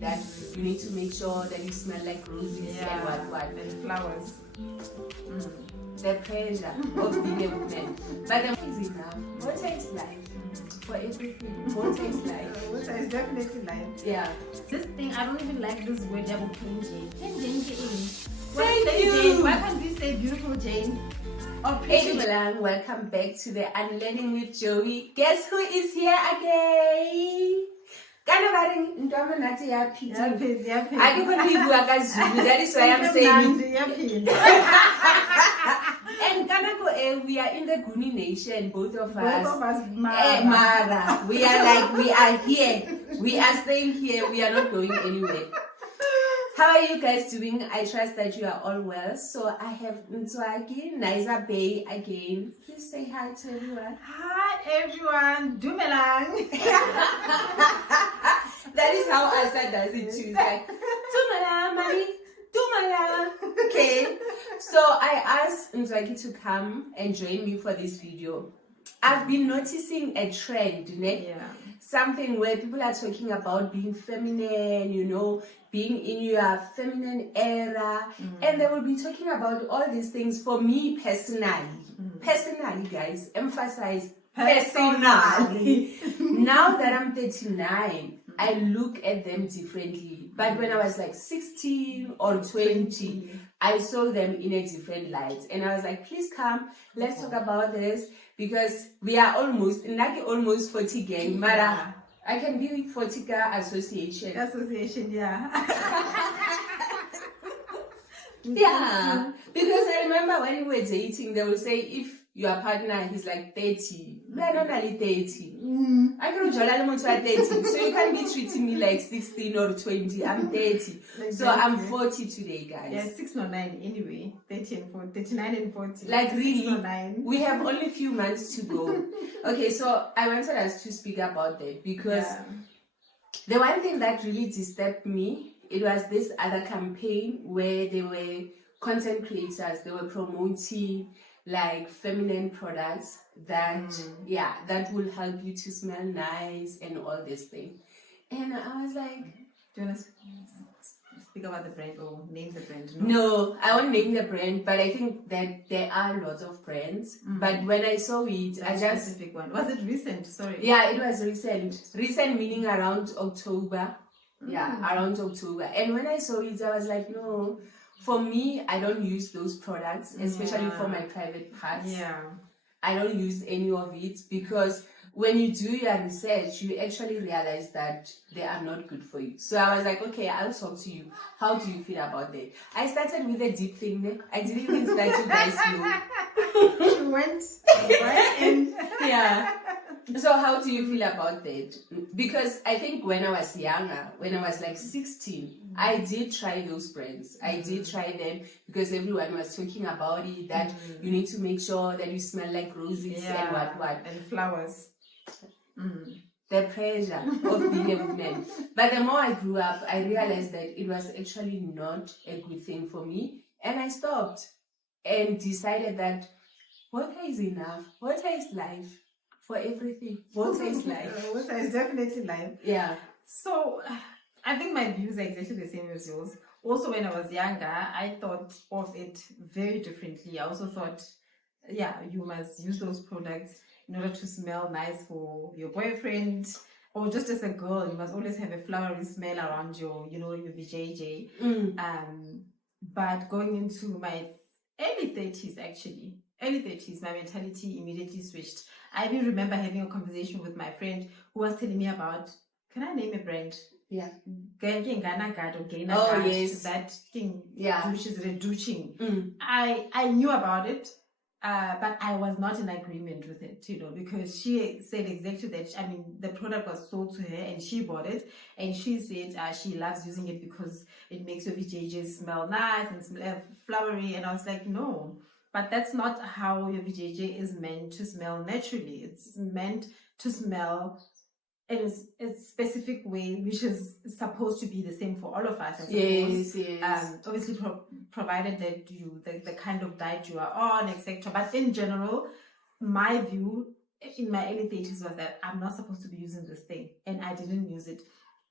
that you need to make sure that you smell like roses and what. And flowers. The pressure of being a woman. But the thing is enough. Water is life. For everything. Water is life. Water is definitely life. Yeah. This thing, I don't even like this word, plain Jane. Plain Jane. Thank you. Jane? Why can't we say beautiful Jane? Or Hey Dumelang, welcome back to the Unlearning with Joey. Guess who is here again? That is why I'm saying and we are in the Guni nation, both of us. Mara. We are here. We are staying here. We are not going anywhere. How are you guys doing? I trust that you are all well. So I have Ntswaki, Niza Bay again. Please say hi to everyone. Hi everyone, Dumelang. That is how Asa does it too. It's like, Dumelang, mommy. Dumelang. Okay. So I asked Ntswaki to come and join me for this video. I've been noticing a trend, ne? Yeah. Something where people are talking about being feminine, you know, being in your feminine era, and they will be talking about all these things. For me personally, guys, emphasize personally. Now that I'm 39, I look at them differently. But when I was like 16 or 20, I saw them in a different light, and I was like, please come, let's talk about this, because we are almost 40 gang, Mara. I can be with 40 association. Yeah. Yeah, because I remember when we were dating, they would say if your partner is like 30, we are not only 30. I can 30, so you can't be treating me like 16 or 20. I'm 30, exactly. So I'm 40 today, guys. Yeah, 6 or 9 anyway. 30 and 40, 39 and 40. Like really, 6 or 9. We have only a few months to go. Okay, so I wanted us to speak about that because the one thing that really disturbed me, it was this other campaign where they were content creators, they were promoting like feminine products that that will help you to smell nice and all this thing. And I was like, do you want to speak about the brand or name the brand? No, I won't name the brand, but I think that there are lots of brands. But when I saw it, I just specific one. Was it recent? Sorry. Yeah, it was recent. Recent meaning around October. Yeah, around October. And when I saw it, I was like, no. For me, I don't use those products, especially for my private parts. Yeah. I don't use any of it because when you do your research, you actually realize that they are not good for you. So I was like, okay, I'll talk to you. How do you feel about that? I started with a deep thing. I didn't even start you guys know. You went right in. Yeah. So how do you feel about that? Because I think when I was younger, when I was like 16, I did try those brands. I did try them because everyone was talking about it, that you need to make sure that you smell like roses and what. And flowers. The pressure of being a woman. But the more I grew up, I realized that it was actually not a good thing for me. And I stopped and decided that water is enough. Water is life. For everything. Water is life. Water is definitely life. Yeah. So, I think my views are exactly the same as yours. Also, when I was younger, I thought of it very differently. I also thought, you must use those products in order to smell nice for your boyfriend, or just as a girl, you must always have a flowery smell around your VJJ. But going into my early 30s, my mentality immediately switched. I even remember having a conversation with my friend who was telling me about, can I name a brand? Yeah. Oh, yes. That thing, which is reducing. I knew about it, but I was not in agreement with it, because she said exactly that. I mean, the product was sold to her and she bought it, and she said she loves using it because it makes your VJJ smell nice and smell flowery. And I was like, no. But that's not how your VJJ is meant to smell naturally. It's meant to smell in a specific way, which is supposed to be the same for all of us, I suppose. Yes. Obviously, provided that the kind of diet you are on, etc. But in general, my view in my early 30s was that I'm not supposed to be using this thing, and I didn't use it.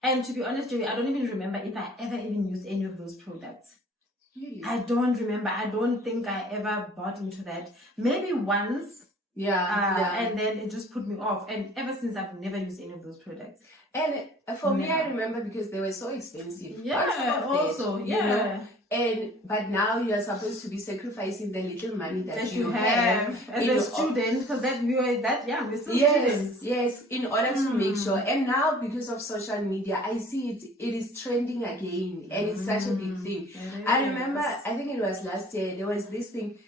And to be honest, Joey, I don't even remember if I ever even used any of those products. Really? I don't remember. I don't think I ever bought into that. Maybe once. And then it just put me off. And ever since, I've never used any of those products. And for me, I remember because they were so expensive. Yeah, also, you know? But now you are supposed to be sacrificing the little money that you have as a student, because we were that young, we're still students. Yes, in order to make sure. And now, because of social media, I see it is trending again, and it's such a big thing. I remember, I think it was last year, there was this thing.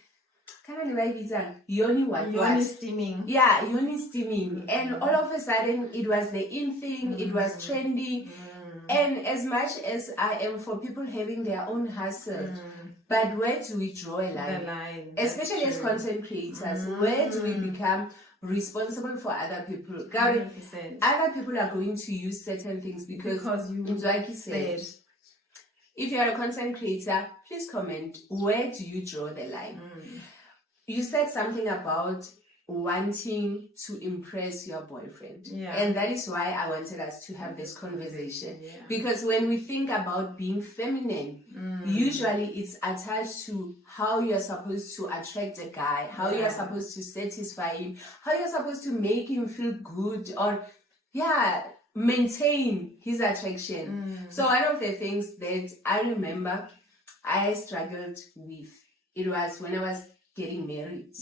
Yoni steaming. Yeah, yoni steaming. And all of a sudden, it was the in thing, it was trending. And as much as I am for people having their own hustle, but where do we draw a line? Especially as content creators, where do we become responsible for other people? 100%. Other people are going to use certain things because you said. If you are a content creator, please comment, where do you draw the line? You said something about wanting to impress your boyfriend. And that is why I wanted us to have this conversation. Because when we think about being feminine, usually it's attached to how you're supposed to attract a guy, how you're supposed to satisfy him, how you're supposed to make him feel good, or maintain his attraction. So one of the things that I remember I struggled with, it was when I was getting married.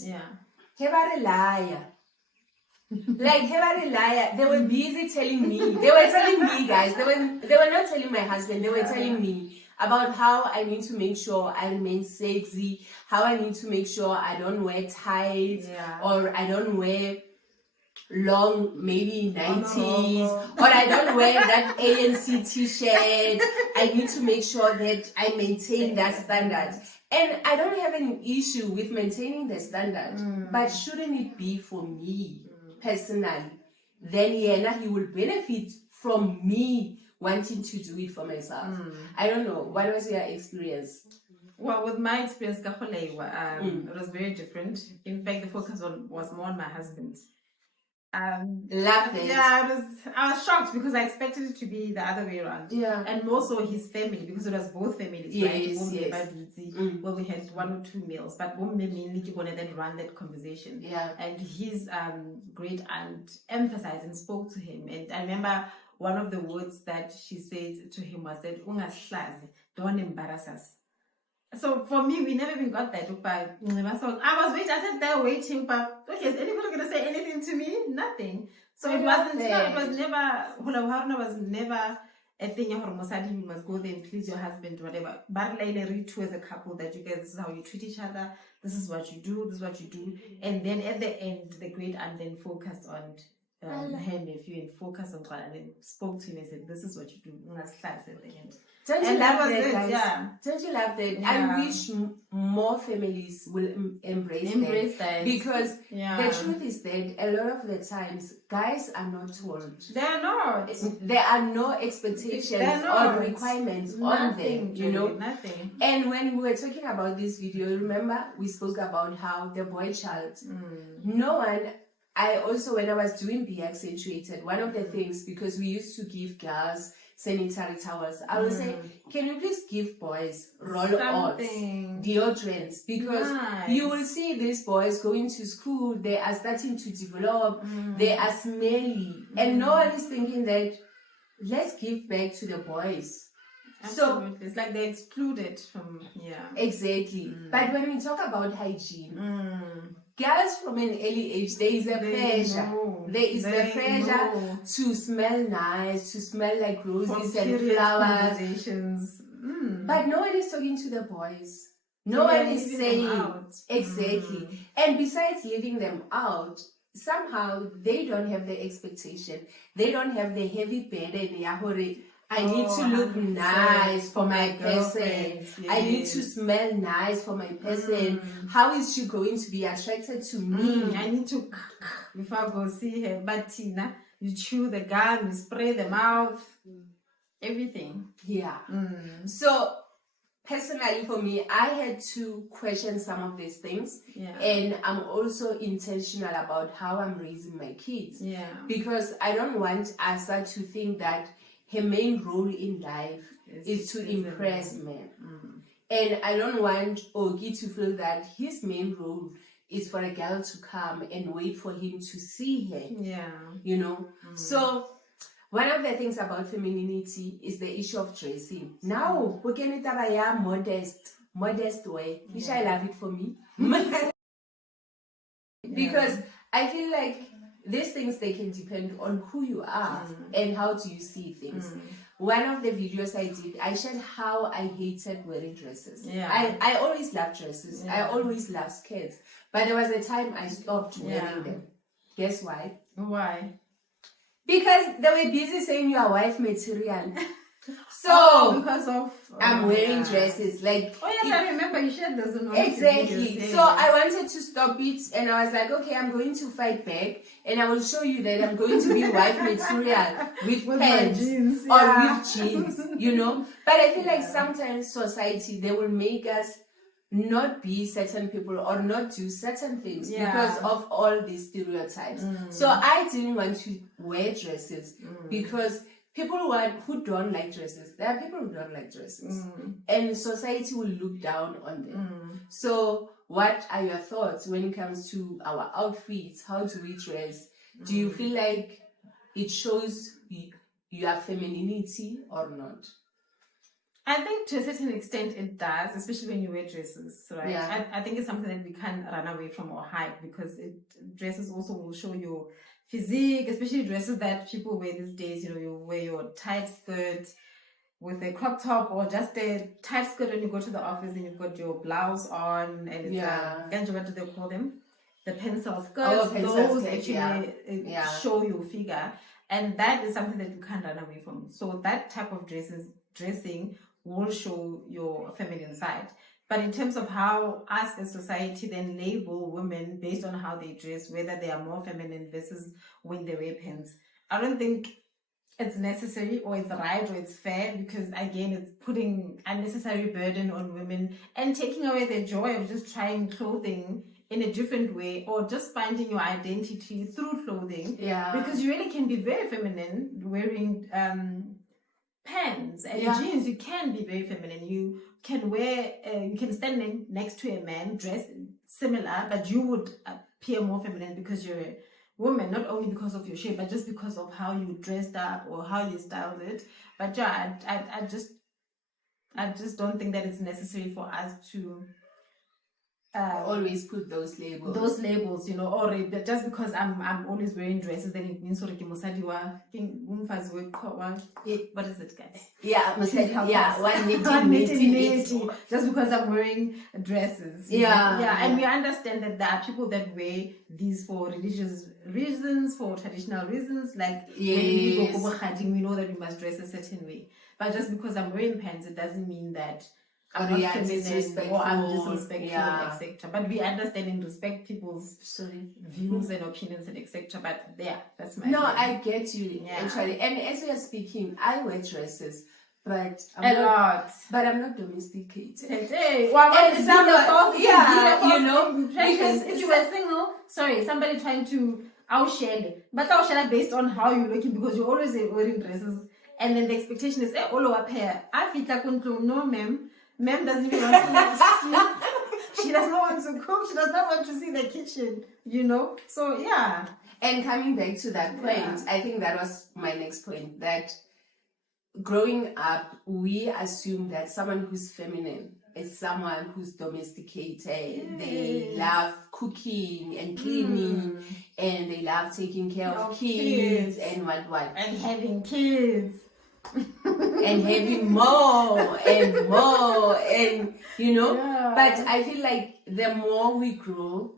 Hebare liar. Like Hebare liar. They were busy telling me. They were telling me, guys. They were not telling my husband. They were telling me about how I need to make sure I remain sexy, how I need to make sure I don't wear tights, or I don't wear long, maybe 90s, or I don't wear that ANC t-shirt. I need to make sure that I maintain that standard. And I don't have an issue with maintaining the standard, but shouldn't it be for me personally? Then he will benefit from me wanting to do it for myself. I don't know. What was your experience? Well, with my experience, it was very different. In fact, the focus was more on my husband. Love it. Yeah, I was shocked because I expected it to be the other way around. And more so his family, because it was both families, right? Well, we had 1 or 2 meals, but mainly then run that conversation. And his great aunt emphasized and spoke to him. And I remember one of the words that she said to him was that, don't embarrass us. So for me, we never even got that. But I sat there waiting, but okay, is anybody going to say anything to me? Nothing. So it wasn't, it was never, hula was never a thing. You must go there and please your husband, whatever. But like as a couple, that you guys, this is how you treat each other, this is what you do, this is what you do. And then at the end, the great aunt then focused on her nephew and focused on God and then spoke to him and said, this is what you do. At the end. Don't you love that, guys? Don't you love that? I wish more families will embrace that. Because the truth is that a lot of the times, guys are not told. They are not. There are no expectations or requirements on them, you know? Nothing. And when we were talking about this video, remember we spoke about how the boy child, no one... I also, when I was doing Be Accentuated, one of the things, because we used to give girls sanitary towels, I would say, can you please give boys roll-ons, deodorants? Because you will see these boys going to school, they are starting to develop, they are smelly, and no one is thinking that, let's give back to the boys. Absolutely. So it's like they're excluded from, Exactly. But when we talk about hygiene, girls from an early age, there is a pressure. There is the pressure to smell nice, to smell like roses and flowers. But no one is talking to the boys. No one is saying exactly. And besides leaving them out, somehow they don't have the expectation. They don't have the heavy burden. I need to look nice for my person. I need to smell nice for my person. How is she going to be attracted to me? I need to before I go see her. But Tina, you chew the gum, you spray the mouth, everything. So personally for me, I had to question some of these things. And I'm also intentional about how I'm raising my kids. Because I don't want Asa to think that her main role in life is to impress men. And I don't want Ogi to feel that his main role is for a girl to come and wait for him to see her. Yeah. You know? So one of the things about femininity is the issue of dressing. Now, we can modest way. Which I love it for me. Because I feel like these things, they can depend on who you are and how do you see things. One of the videos I did, I shared how I hated wearing dresses. I always loved dresses. I always loved skirts. But there was a time I stopped wearing them. Guess why? Why? Because they were busy saying you are wife material. So because of I'm wearing dresses. Like, I remember you shared this on exactly. So I wanted to stop it, and I was like, okay, I'm going to fight back, and I will show you that I'm going to be wife material with pants jeans, or with jeans, you know. But I feel like sometimes society, they will make us not be certain people or not do certain things because of all these stereotypes. So I didn't want to wear dresses because people who don't like dresses, there are people who don't like dresses. And society will look down on them. So what are your thoughts when it comes to our outfits? How do we dress? Do you feel like it shows your femininity or not? I think to a certain extent it does, especially when you wear dresses, right? Yeah. I think it's something that we can't run away from or hide because dresses also will show your physique, especially dresses that people wear these days. You know, you wear your tight skirt with a crop top or just a tight skirt when you go to the office and you've got your blouse on and it's what do they call them? The pencil skirts. Those actually show your figure. And that is something that you can't run away from. So that type of dressing will show your feminine side. But in terms of how us as society then label women based on how they dress, whether they are more feminine versus when they wear pants, I don't think it's necessary or it's right or it's fair because, again, it's putting unnecessary burden on women and taking away their joy of just trying clothing in a different way or just finding your identity through clothing. Because you really can be very feminine wearing pants and jeans. You can be very feminine. You can wear, you can stand next to a man dressed similar, but you would appear more feminine because you're a woman, not only because of your shape, but just because of how you dressed up or how you styled it. But I just don't think that it's necessary for us to always put those labels. Those labels, you know, or just because I'm always wearing dresses, then it means what is it, guys? Just because I'm wearing dresses. And we understand that there are people that wear these for religious reasons, for traditional reasons, like when we go we know that we must dress a certain way. But just because I'm wearing pants, it doesn't mean that I'm not feminine or I'm disrespectful, etc. But we understand and respect people's views and opinions and etc. But that's my opinion. I get you actually. And as we are speaking, I wear dresses, but I'm not domesticated. Hey, you know, because if you were single, somebody trying to outshare, but outshare based on how you're looking because you're always wearing dresses, and then the expectation is all over pair. I feel like no, ma'am. Ma'am doesn't even want to see. She does not want to cook. She does not want to see the kitchen, you know? So, And coming back to that point, I think that was my next point, that growing up, we assume that someone who's feminine is someone who's domesticated. They love cooking and cleaning, and they love taking care of kids and what. And having kids. And having more and you know, but I feel like the more we grow,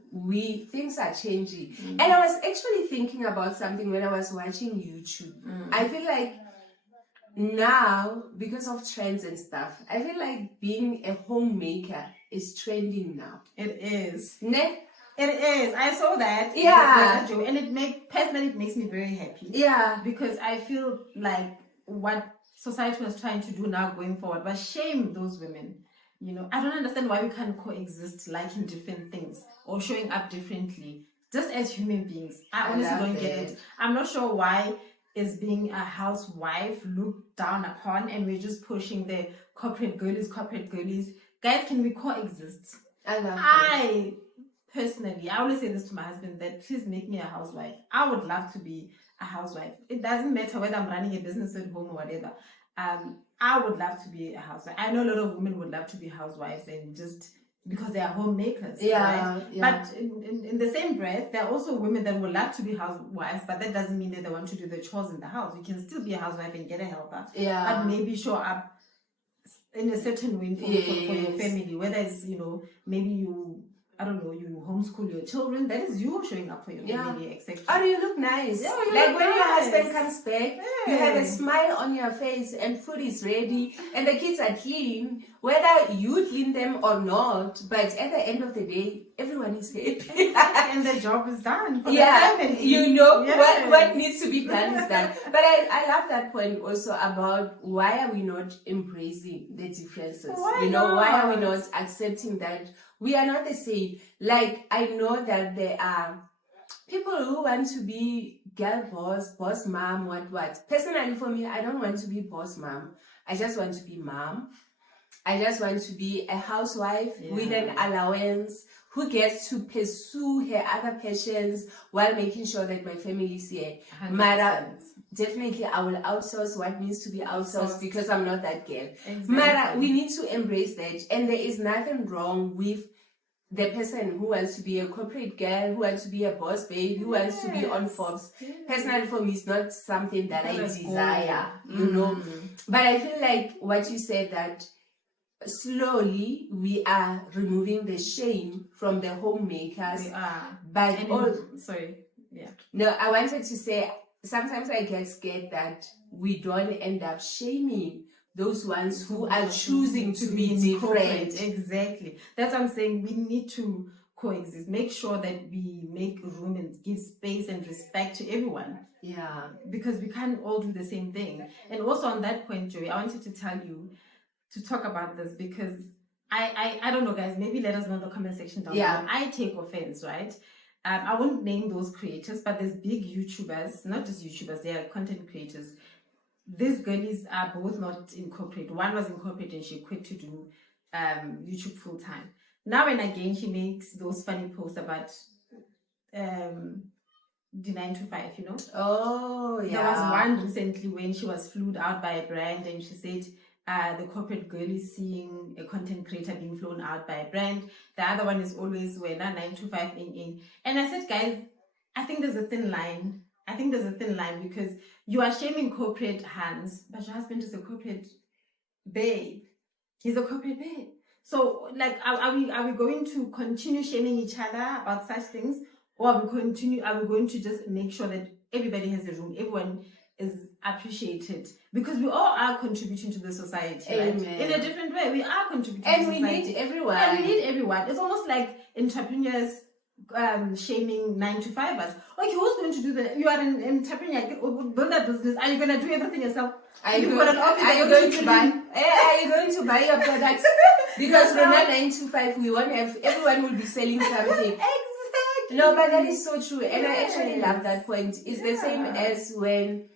things are changing. And I was actually thinking about something when I was watching YouTube. I feel like now, because of trends and stuff, I feel like being a homemaker is trending now. It is. Ne? It is. I saw that. And it makes me very happy. Because I feel like what society was trying to do now going forward but shame those women. You know, I don't understand why we can't coexist liking different things or showing up differently just as human beings. I honestly don't get it. I'm not sure why is being a housewife looked down upon, and we're just pushing the corporate girlies. Guys, can we coexist? I love that. Personally, I always say this to my husband, that please make me a housewife. I would love to be a housewife. It doesn't matter whether I'm running a business at home or whatever. I would love to be a housewife. I know a lot of women would love to be housewives, and just because they are homemakers. Yeah, right? yeah. But in the same breath, there are also women that would love to be housewives, but that doesn't mean that they want to do the chores in the house. You can still be a housewife and get a helper. Yeah. But maybe show up in a certain way for your family, whether it's, maybe you homeschool your children. That is you showing up for your family, etc. Oh, you look nice. Yeah, like when your nice. husband comes back, you have a smile on your face, and food is ready, and the kids are clean, whether you clean them or not. But at the end of the day, everyone is happy. And the job is done for the family. Yes. what needs to be done is done. But I love that point also about why are we not embracing the differences? Why are we not accepting that we are not the same? Like, I know that there are people who want to be girl boss mom, what. Personally, for me, I don't want to be boss mom. I just want to be mom. I just want to be a housewife with an allowance who gets to pursue her other passions while making sure that my family is here. Mara, definitely I will outsource what needs to be outsourced because I'm not that girl. Exactly. Mara, we need to embrace that. And there is nothing wrong with the person who wants to be a corporate girl, who wants to be a boss babe, who wants to be on Forbes. Personally, for me, it's not something that I desire, But I feel like what you said, that slowly we are removing the shame from the homemakers. We are. But No, I wanted to say, sometimes I get scared that we don't end up shaming those ones who are choosing to be different. Exactly. That's what I'm saying. We need to coexist. Make sure that we make room and give space and respect to everyone. Yeah. Because we can't all do the same thing. And also on that point, Joey, I wanted to tell you to talk about this, because I don't know, guys, maybe let us know in the comment section down below. I take offense, right? I won't name those creators, but there's big YouTubers, not just YouTubers, they are content creators. These girlies are both not in corporate. One was in corporate and she quit to do YouTube full time. Now and again, she makes those funny posts about the 9 to 5, Oh, yeah. There was one recently when she was flued out by a brand, and she said the corporate girl is seeing a content creator being flown out by a brand. The other one is always when 9 to 5 in. And I said, guys, I think there's a thin line. Because you are shaming corporate hands, but your husband is a corporate babe. He's a corporate babe. So, like, are we going to continue shaming each other about such things, or are we going to just make sure that everybody has a room, everyone is appreciated, because we all are contributing to the society, right? In a different way, we are contributing to society. And we need everyone. And we need everyone. It's almost like entrepreneurs shaming 9 to 5ers. Okay, who's going to do that? You are an entrepreneur, build a business. Are you going to do everything yourself? Are you going to buy your products? Because we're not 9 to 5, we won't have, everyone will be selling something. Exactly. No, but that is so true. And I actually love that point. It's the same as when,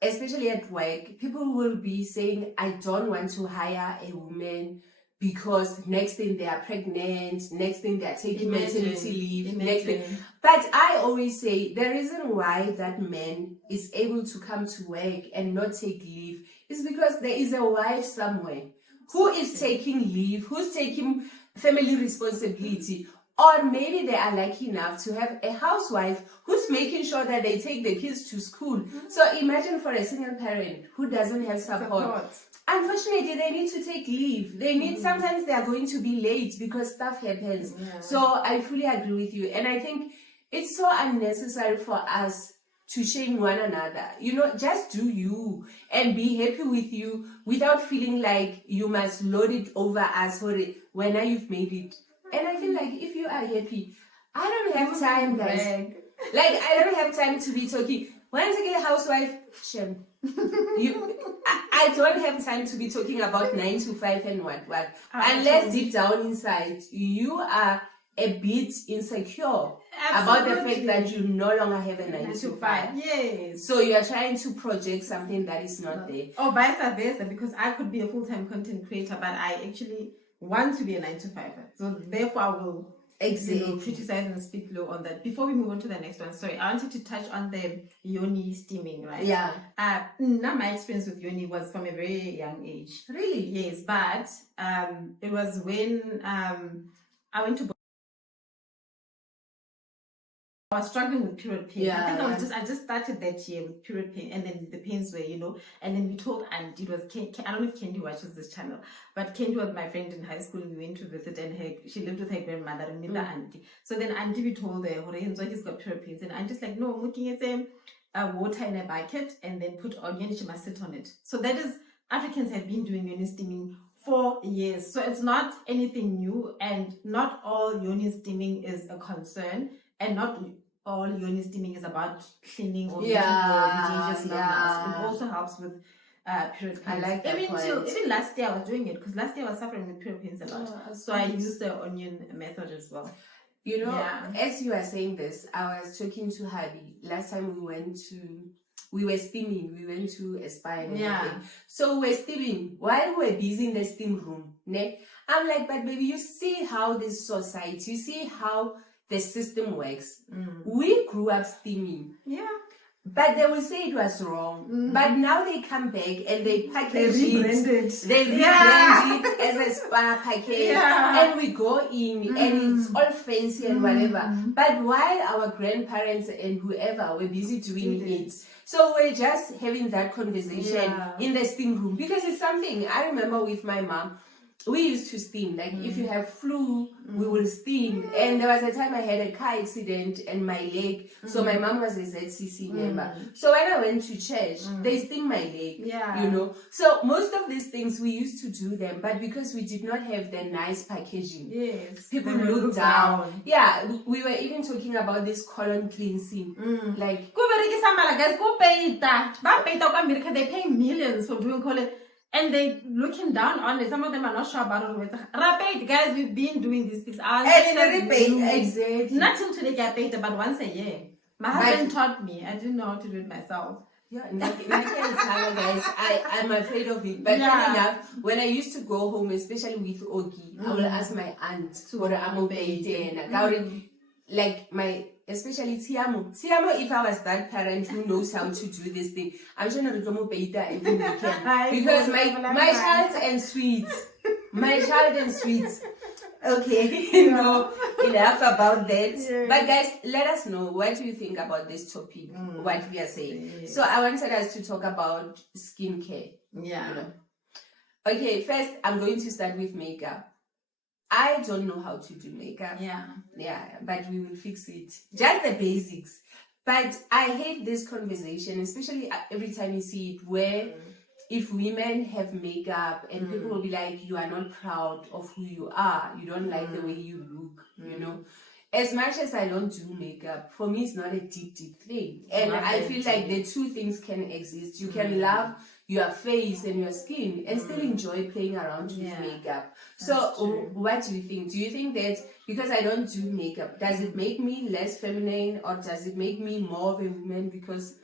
especially at work, people will be saying, I don't want to hire a woman because next thing they are pregnant, next thing they are taking maternity leave, next thing. But I always say the reason why that man is able to come to work and not take leave is because there is a wife somewhere who is taking leave, who's taking family responsibility. Or maybe they are lucky enough to have a housewife who's making sure that they take the kids to school. So imagine for a single parent who doesn't have support. Unfortunately, they need to take leave. They need, sometimes they are going to be late because stuff happens. Yeah. So I fully agree with you. And I think it's so unnecessary for us to shame one another. Just do you and be happy with you without feeling like you must load it over us when you've made it. And I feel like if you are happy, I don't have time, guys. I don't have time to be talking. Once I get a housewife, shame. I don't have time to be talking about 9 to 5 and what. Unless deep down inside, you are a bit insecure about the fact Absolutely. that you no longer have a 9 9 to to 5. 5. Yes. So you are trying to project something that is not there. Or vice versa, because I could be a full-time content creator, but I actually want to be a 9 to 5. So therefore I will criticize and speak low on that. Before we move on to the next one, sorry, I wanted to touch on the yoni steaming, right? Yeah. Now my experience with yoni was from a very young age. Really? Yes, but it was when I went to I was struggling with period pains. Yeah, I think I just started that year with period pain, and then the pains were, and then we told Auntie, it was I don't know if Candy watches this channel, but Candy was my friend in high school, and we went to visit, and she lived with her grandmother and with the auntie. So then Auntie, we told her, he's got period pains, and Auntie's like, no, I'm looking at water in a bucket, and then put onion, she must sit on it. So that is, Africans have been doing yoni steaming for years. So it's not anything new, and not all yoni steaming is a concern, and not all yoni steaming is about cleaning or making your vagina normal. It also helps with period pains. I like that even last year I was doing it, because last year I was suffering with period pains a lot. So I used the onion method as well. As you are saying this, I was talking to Habi. Last time we were steaming. We went to Aspire and everything. So we were steaming. While we were busy in the steam room, I'm like, but baby, you see how this society, you see how the system works. We grew up steaming. Yeah. But they will say it was wrong. But now they come back and they package it. They rebrand it as a spa package. And we go in and it's all fancy and whatever. But while our grandparents and whoever were busy doing it. So we're just having that conversation in the steam room. Because it's something I remember with my mom. We used to steam. Like if you have flu, we will steam. And there was a time I had a car accident and my leg. So my mom was a ZCC member. So when I went to church, they steamed my leg. So most of these things we used to do them, but because we did not have the nice packaging, people looked down. Yeah, we were even talking about this colon cleansing. Like they pay millions for doing colon. And they looking down on it. Some of them are not sure about it. Rapid, guys, we've been doing this. Exactly. Not till today, get paid, but once a year. My husband taught me. I didn't know how to do it myself. Yeah, guys, I'm afraid of it. But funny enough, when I used to go home, especially with Ogi, I will ask my aunt for especially Tiamo, if I was that parent who knows how to do this thing, I'm sure not to pay every weekend. Because my child and sweets. Okay, enough about that. But guys, let us know, what do you think about this topic, what we are saying. So I wanted us to talk about skincare. Okay, first I'm going to start with makeup. I don't know how to do makeup. But we will fix it. Just the basics. But I hate this conversation, especially every time you see it, where if women have makeup and people will be like, you are not proud of who you are, you don't like the way you look, As much as I don't do makeup, for me it's not a deep thing. And I feel like the two things can exist. You can love your face and your skin and still enjoy playing around with makeup. So what do you think? Do you think that because I don't do makeup, does it make me less feminine, or does it make me more of a woman? Because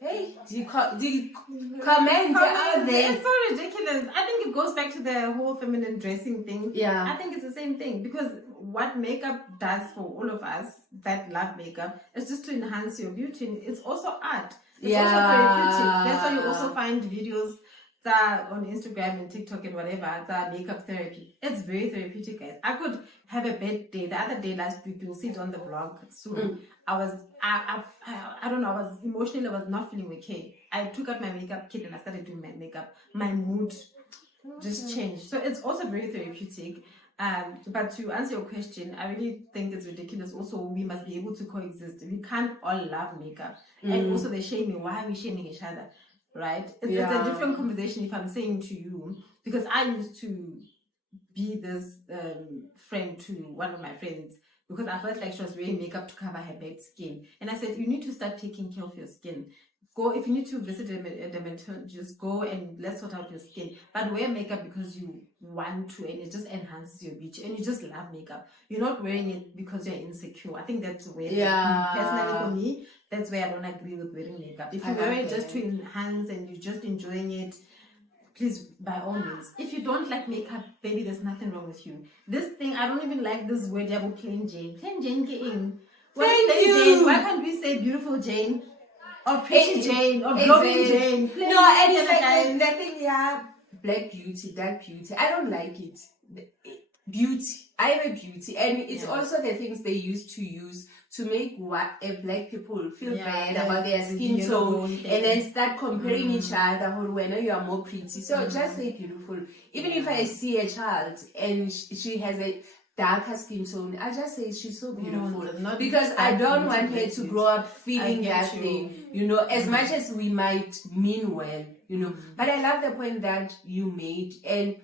hey, do you comment out there? It's so ridiculous. I think it goes back to the whole feminine dressing thing. I think it's the same thing, because what makeup does for all of us that love makeup is just to enhance your beauty. It's also art. It's also therapeutic. That's why you also find videos that on Instagram and TikTok and whatever, that makeup therapy. It's very therapeutic, guys. I could have a bad day. The other day last week, you'll see it on the vlog soon. I don't know, I was emotionally, I was not feeling okay. I took out my makeup kit and I started doing my makeup. My mood just changed. So it's also very therapeutic. But to answer your question, I really think it's ridiculous. Also, we must be able to coexist. We can't all love makeup. And also the shaming. Why are we shaming each other? Right? It's a different conversation if I'm saying to you, because I used to be this friend to one of my friends, because I felt like she was wearing makeup to cover her bad skin. And I said, you need to start taking care of your skin. go, if you need to visit a dermatologist, go and let's sort out your skin. But wear makeup because you want to, and it just enhances your beauty, and you just love makeup. You're not wearing it because you're insecure. I think that's where, personally for me, that's where I don't agree with wearing makeup. If you wear it just to enhance and you're just enjoying it, please, by all means. If you don't like makeup, baby, there's nothing wrong with you. This thing, I don't even like this word, plain Jane. Plain Jane, get in. Thank you. Jane? Why can't we say beautiful Jane? Or pretty Jane? Or glowing Jane? Plain No, and it's like the thing, black beauty, dark beauty. I don't like it. Beauty. I am a beauty. And it's also the things they used to use to make black people feel bad about their skin tone, and then start comparing each other when you are more pretty. So just say beautiful. Even if I see a child and she has a darker skin tone, I just say she's so beautiful, because I don't want her to grow up feeling that thing, as much as we might mean well, But I love the point that you made, and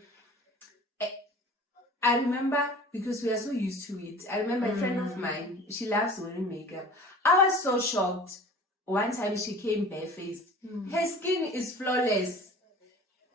I remember, because we are so used to it, I remember a friend of mine, she loves wearing makeup. I was so shocked. One time she came barefaced. Her skin is flawless.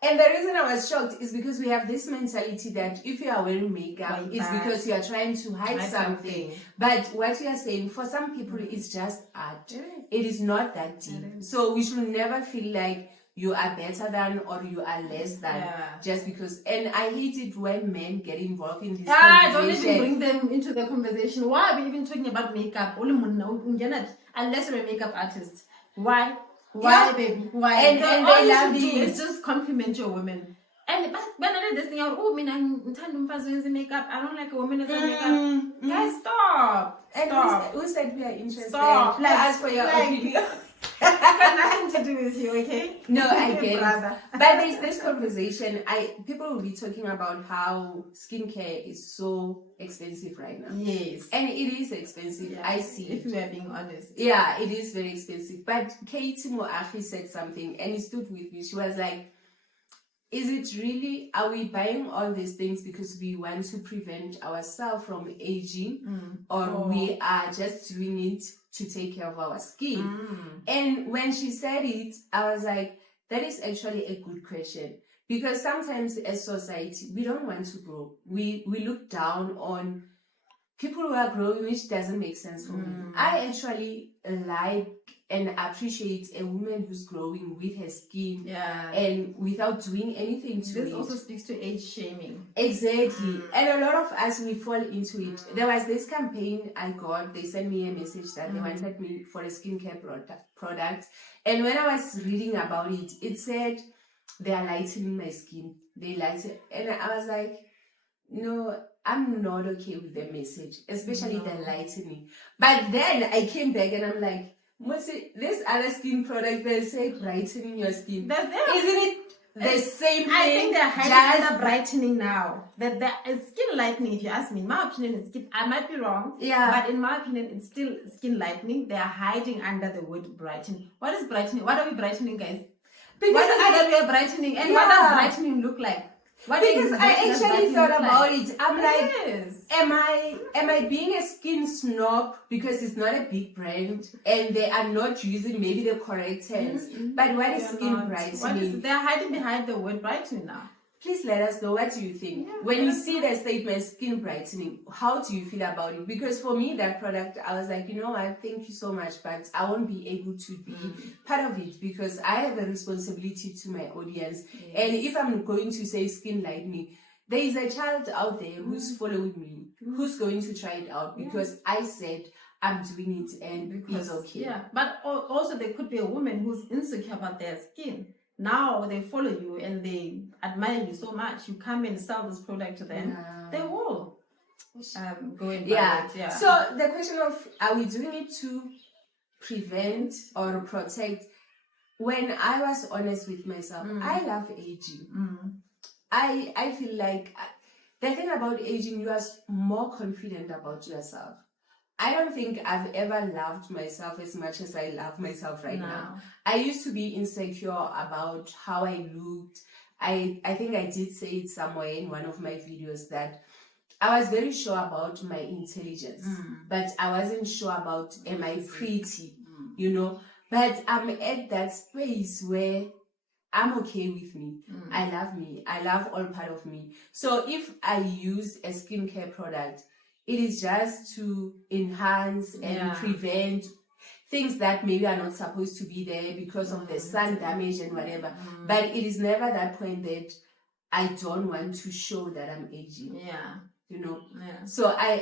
And the reason I was shocked is because we have this mentality that if you are wearing makeup, it's because you are trying to hide something. But what you are saying, for some people, it's just art. It is not that deep. So we should never feel like you are better than or you are less than just because. And I hate it when men get involved in this conversation. Don't even bring them into the conversation. Why are we even talking about makeup? Unless you're a makeup artist. Why? Why, baby? Why? And they love you. It's just compliment your women. And but when I did this thing out, I'm makeup. I don't like a woman that's makeup. Guys, stop. And who said we are interested? Stop. Ask for your opinion. It's got nothing to do with you, okay? No, I get it. But there's this conversation. People will be talking about how skincare is so expensive right now. Yes. And it is expensive. I see. If we are being honest. Yeah, it is very expensive. But Katie Moafi said something and it stood with me. She was like, is it really, are we buying all these things because we want to prevent ourselves from aging, or we are just doing it to take care of our skin? And when she said it, I was like, that is actually a good question, because sometimes as society, we don't want to grow. We look down on people who are growing, which doesn't make sense for me. I actually like and appreciate a woman who's growing with her skin and without doing anything to it. This also speaks to age shaming. Exactly. And a lot of us, we fall into it. There was this campaign I got, they sent me a message that they wanted me for a skincare product. And when I was reading about it, it said they are lightening my skin. They lighten. And I was like, no, I'm not okay with the message, especially the lightening. But then I came back and I'm like, this other skin product, they say brightening your skin. Isn't it the same thing? I think they're hiding under brightening now. That it's skin lightening, if you ask me. In my opinion, it's skin. I might be wrong. Yeah. But in my opinion, it's still skin lightening. They are hiding under the word brightening. What is brightening? What are we brightening, guys? Because what is it that we are brightening? And what does brightening look like? Because I actually thought about it. I'm like, yes. am I being a skin snob because it's not a big brand and they are not using maybe the correct terms? But what is skin brightening? They're hiding behind the word brightening now. Please let us know, what do you think? When you see the statement skin brightening, how do you feel about it? Because for me, that product, I was like, what, thank you so much, but I won't be able to be part of it because I have a responsibility to my audience. Yes. And if I'm going to say skin lightening, there is a child out there who's following me, who's going to try it out because I said I'm doing it and it's okay. Yeah, but also there could be a woman who's insecure about their skin. Now they follow you and they admire you so much. You come and sell this product to them, they will go and buy it. Yeah. So the question of, are we doing it to prevent or protect? When I was honest with myself, I love aging. I feel like the thing about aging, you are more confident about yourself. I don't think I've ever loved myself as much as I love myself right now. I used to be insecure about how I looked. I think I did say it somewhere in one of my videos that I was very sure about my intelligence, but I wasn't sure about am I pretty, But But I'm at that space where I'm okay with me. I love me. I love all part of me. So if I use a skincare product, it is just to enhance and prevent things that maybe are not supposed to be there because of the sun damage and whatever. But it is never that point that I don't want to show that I'm aging. Yeah. You know, Yeah. so I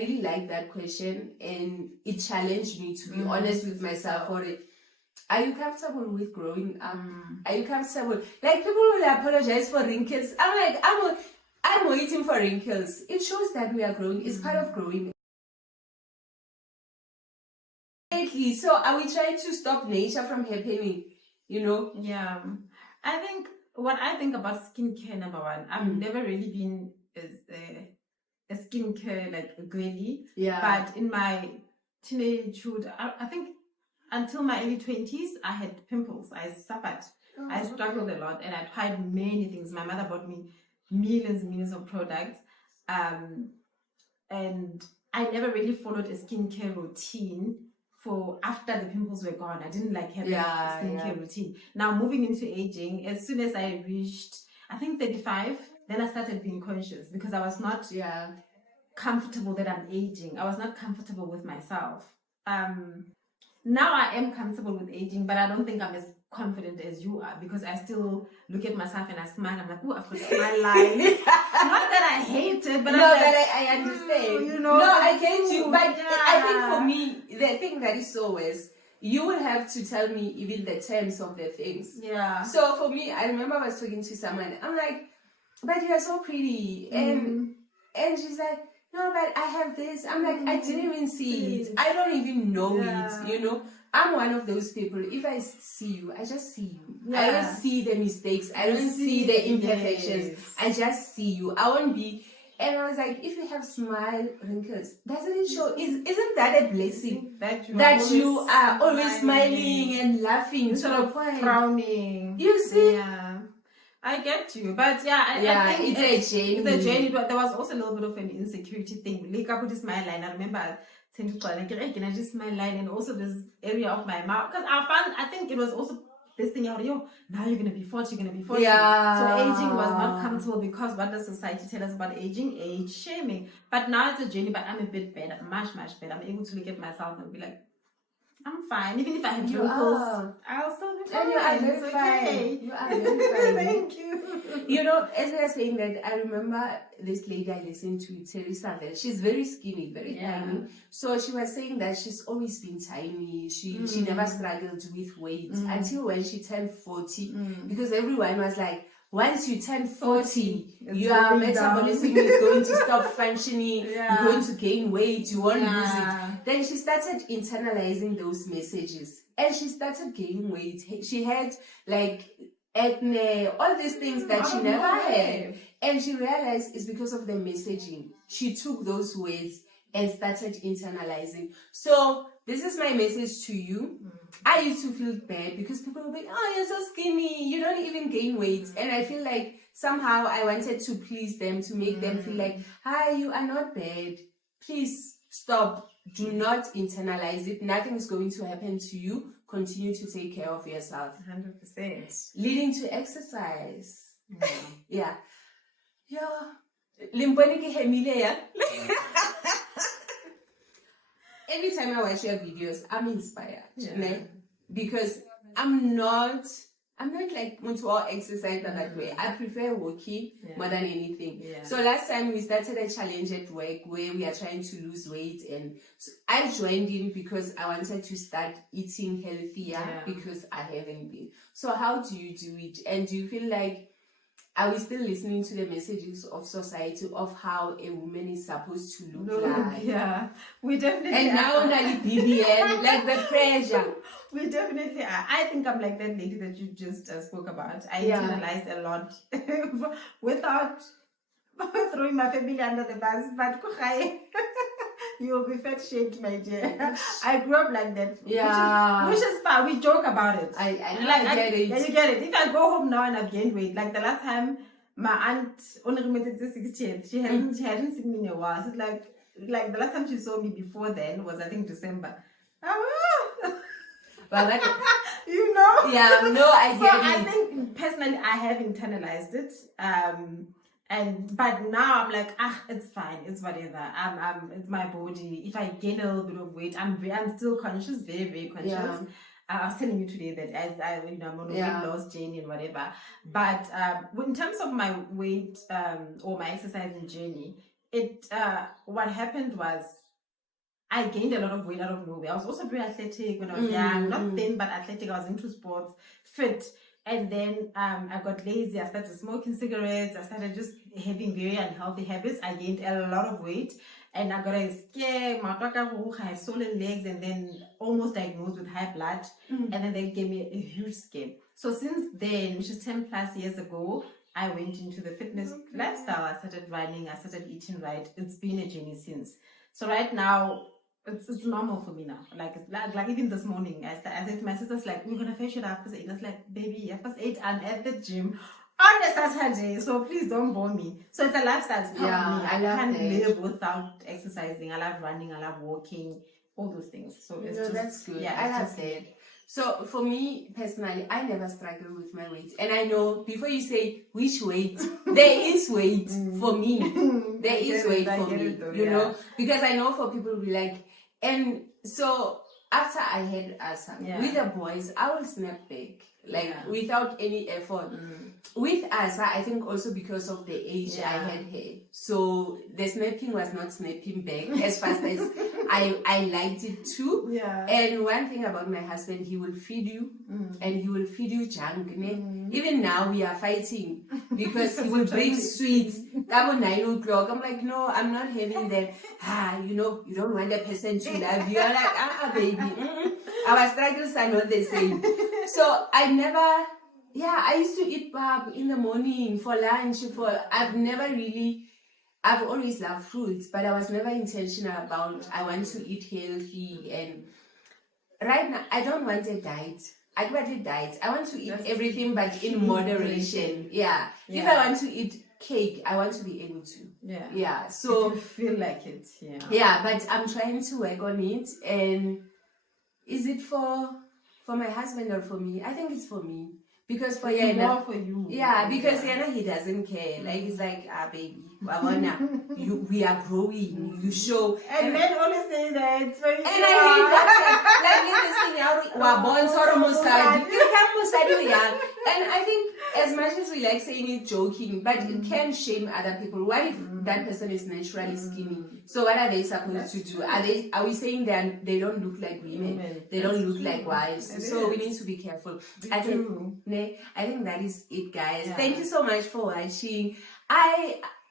really like that question, and it challenged me to be honest with myself for it. Are you comfortable with growing up? Are you comfortable? Like, people will apologize for wrinkles. I'm like, I'm waiting for wrinkles. It shows that we are growing. It's part of growing. So are we trying to stop nature from happening? You know? Yeah. I think what I think about skincare, number one, I've never really been a skincare like girly. Yeah. But in my teenagehood, I think until my early 20s, I had pimples. I suffered. I struggled a lot, and I tried many things. My mother bought me millions and millions of products. And I never really followed a skincare routine for after the pimples were gone. I didn't like having a skincare routine. Now, moving into aging, as soon as I reached, I think 35, then I started being conscious because I was not comfortable that I'm aging. I was not comfortable with myself. Now I am comfortable with aging, but I don't think I'm as confident as you are because I still look at myself and I smile. I'm like, oh, I've got a smile line. Not that I hate it, but no, I'm like, that I understand. You know, no, I get you. But I think yeah. for me, the thing that is so is you will have to tell me even the terms of the things. Yeah. So for me, I remember I was talking to someone. I'm like, but you're so pretty, and she's like, no, but I have this. I'm like, I didn't even see it. I don't even know it, you know. I'm one of those people. If I see you, I just see you. Yeah. I don't see the mistakes. I don't see the imperfections. Yes. I just see you. I won't be. And I was like, if you have smile wrinkles, doesn't it show? Isn't that a blessing? That you are always smiling and laughing instead of frowning. You see? Yeah. I get you, but I think it's a journey. It's a journey, but there was also a little bit of an insecurity thing. Like I put this smile line. I remember saying to God, like, can I just smile line, and also this area of my mouth, because I think it was also this thing out. Now you're gonna be 40, you're gonna be 40. Yeah. So aging was not comfortable because what does society tell us about aging? Age shaming. But now it's a journey. But I'm a bit better, much better. I'm able to look at myself and be like, I'm fine. Even if I have wrinkles, I'll still be fine. And you are very it's fine. okay. You are very fine. Thank you. You know, as we are saying that, I remember this lady I listened to, Teresa. She's very skinny, very tiny. So she was saying that she's always been tiny. She never struggled with weight until when she turned 40. Because everyone was like, once you turn 40, your metabolism is going to stop functioning. You're going to gain weight. You won't lose it. Then she started internalizing those messages, and she started gaining weight. She had like acne, all these things that she never had, and she realized it's because of the messaging. She took those words and started internalizing. So this is my message to you. I used to feel bad because people will be, oh, you're so skinny, you don't even gain weight. And I feel like somehow I wanted to please them, to make them feel like, hi, you are not bad. Please stop. Do not internalize it. Nothing is going to happen to you. Continue to take care of yourself. 100%. Leading to exercise. Yeah. Limponi ke hemile ya. Every time I watch your videos, I'm inspired. Because I'm not like to all exercise that way. I prefer walking more than anything. So last time we started a challenge at work where we are trying to lose weight, and so I joined in because I wanted to start eating healthier because I haven't been. So how do you do it? And do you feel like, are we still listening to the messages of society of how a woman is supposed to look like? Yeah, we definitely and are. now only BBN, like the pressure. We definitely are. I think I'm like that lady that you just spoke about. I internalized a lot without throwing my family under the bus. But you will be fat shaped, my dear. I grew up like that. Which is fine. We joke about it. I get it. Yeah, you get it. If I go home now and I've gained weight, like the last time my aunt only remembered the 60th, she hadn't seen me in a while. So it's like the last time she saw me before then was, I think, December. But like, You know? yeah, no, I So get I it. think personally I have internalized it. But now I'm like, it's fine, it's whatever. It's my body. If I gain a little bit of weight, I'm still conscious, very, very conscious. Yeah. I was telling you today that I'm on a Yeah. weight loss journey and whatever. But in terms of my weight or my exercising journey, what happened was I gained a lot of weight out of nowhere. I was also very athletic when I was young, not thin but athletic. I was into sports, fit. And then I got lazy. I started smoking cigarettes. I started just having very unhealthy habits. I gained a lot of weight. And I got a scare, I had swollen legs, and then almost diagnosed with high blood. And then they gave me a huge scare. So since then, which is 10 plus years ago, I went into the fitness lifestyle. I started running. I started eating right. It's been a journey since. So right now, it's normal for me now. Like even this morning, I said to my sisters, like, we're gonna fetch it after 8. I was like, baby, after 8, I'm at the gym on a Saturday, so please don't bore me. So it's a lifestyle. It's part of me. I can't live without exercising. I love running. I love walking. All those things. So it's just, that's good. Yeah, I love that. So for me personally, I never struggle with my weight, and I know before you say which weight, there is weight for me. There is weight for me, you know, because I know for people who be like, and so after I had Asa with the boys, I will snap back without any effort. With Asa, I think also because of the age I had her, so the snapping was not snapping back as fast as I liked it too. Yeah. And one thing about my husband, he will feed you and he will feed you junk. Even now we are fighting because he will bring sweets about 9 o'clock. I'm like, no, I'm not having that. You know, you don't want a person to love you. I'm like, baby. Our struggles are not the same. So I never, I used to eat pap in the morning for lunch. I've always loved fruits, but I was never intentional about I want to eat healthy. And right now, I don't want a diet. I want a diet. I want to eat everything, but in moderation. Yeah. If I want to eat cake, I want to be able to. Yeah. So if you feel like it. Yeah, but I'm trying to work on it. And is it for my husband or for me? I think it's for me. Because for Yana, more for you. Yeah, because Yana, he doesn't care. Like, he's like, baby, we are growing. You show. And men always say that. And I hate that. Like, and I think as much as we like saying it joking, but it can shame other people. What if that person is naturally skinny? So what are they supposed to do? Are we saying that they don't look like women? They don't look like wives. So we need to be careful. I think that is it, guys. Thank you so much for watching.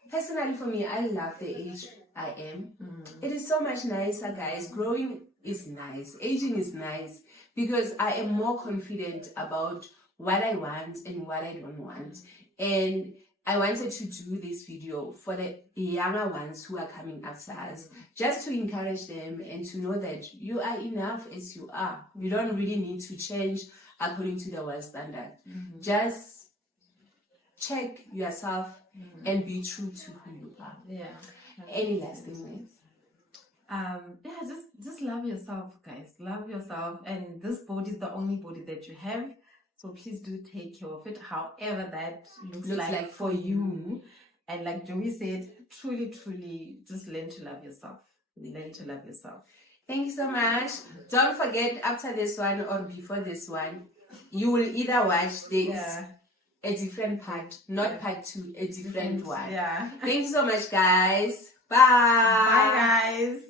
Personally, for me, I love the age I am. It is so much nicer, guys. Growing is nice. Aging is nice because I am more confident about what I want and what I don't want. And I wanted to do this video for the younger ones who are coming after us, just to encourage them and to know that you are enough as you are. You don't really need to change according to the world standard. Just check yourself and be true to who you are. Any lasting words? Just love yourself, guys. Love yourself, and this body is the only body that you have. So please do take care of it, however that looks like for you. And like Joey said, truly, truly, just learn to love yourself. Learn to love yourself. Thank you so much. Don't forget, after this one or before this one, you will either watch this a different part, not part 2, a different one. Thank you so much, guys. Bye. Bye, guys.